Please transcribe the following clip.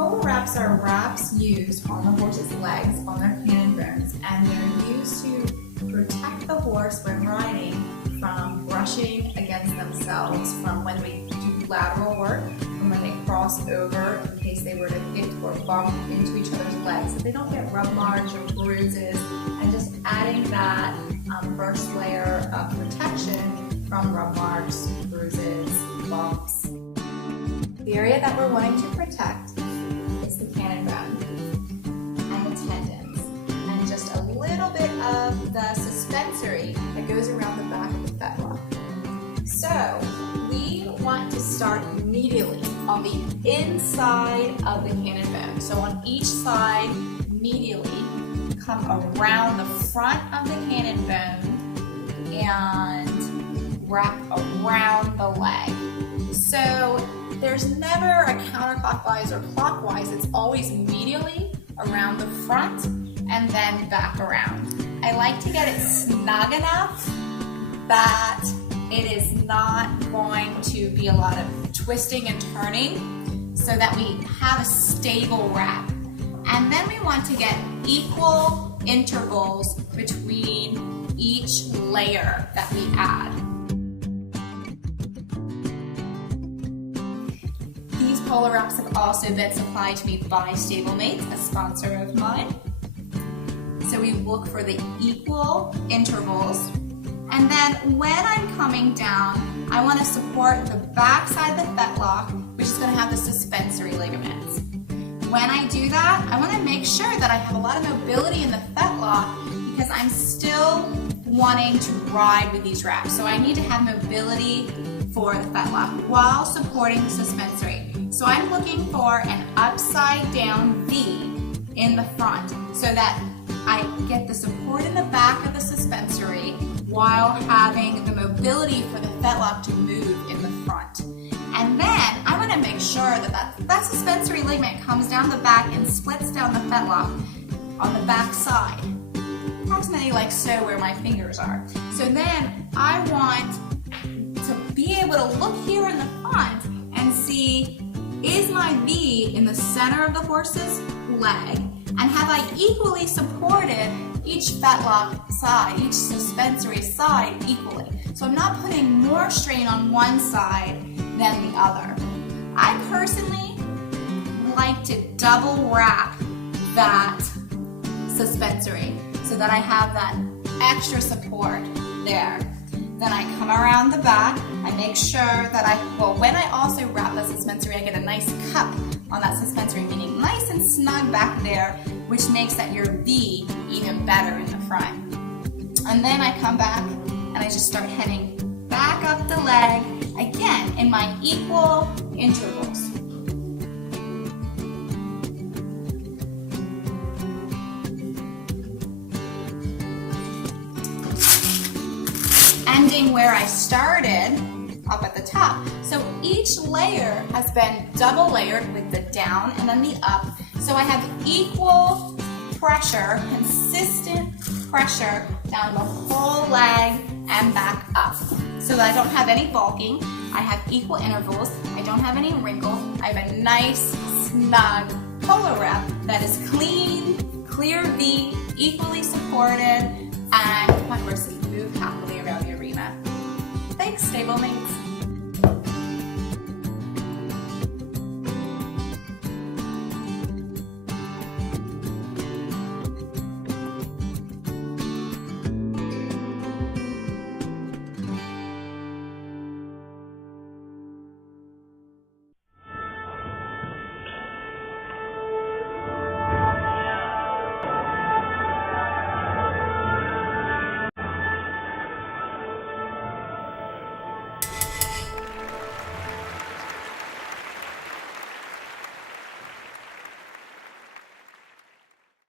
Polo wraps are wraps used on the horse's legs, on their cannon bones, and they're used to protect the horse when riding from brushing against themselves, from when we do lateral work, from when they cross over in case they were to hit or bump into each other's legs, so they don't get rub marks or bruises, and just adding that first layer of protection from rub marks, bruises, bumps. The area that we're wanting to protect is the cannon bone and the tendons, and just a little bit of the suspensory that goes around the back of the fetlock. So we want to start immediately on the inside of the cannon bone. So on each side, medially, come around the front of the cannon bone and wrap around the leg. So there's never a counterclockwise or clockwise, it's always medially around the front and then back around. I like to get it snug enough that it is not going to be a lot of twisting and turning, so that we have a stable wrap. And then we want to get equal intervals between each layer that we add. These polo wraps have also been supplied to me by Stablesmates, a sponsor of mine. So we look for the equal intervals. And then when I'm coming down, I want to support the back side of the fetlock, which is going to have the suspensory ligaments. When I do that, I want to make sure that I have a lot of mobility in the fetlock, because I'm still wanting to ride with these wraps. So I need to have mobility for the fetlock while supporting the suspensory. So I'm looking for an upside down V in the front, so that I get the support in the back of the suspensory while having the mobility for the fetlock to move in the front. And then I want to make sure that that suspensory ligament comes down the back and splits down the fetlock on the back side, approximately like so where my fingers are. So then I want to be able to look here in the front and see, is my V in the center of the horse's leg? And have I equally supported each fetlock side, each suspensory side equally? So I'm not putting more strain on one side than the other. I personally like to double wrap that suspensory so that I have that extra support there. Then I come around the back, I make sure that when I also wrap the suspensory, I get a nice cup on that suspensory, meaning nice and snug back there, which makes that your V even better in the front. And then I come back and I just start heading back up the leg, again, in my equal intervals. Ending where I started, up at the top. So each layer has been double layered with the down and then the up. So I have equal pressure, consistent pressure down the whole leg and back up. So that I don't have any bulking, I have equal intervals, I don't have any wrinkle, I have a nice, snug polo wrap that is clean, clear V, equally supported, and my horse can move happily around the arena. Thanks, Stablesmates.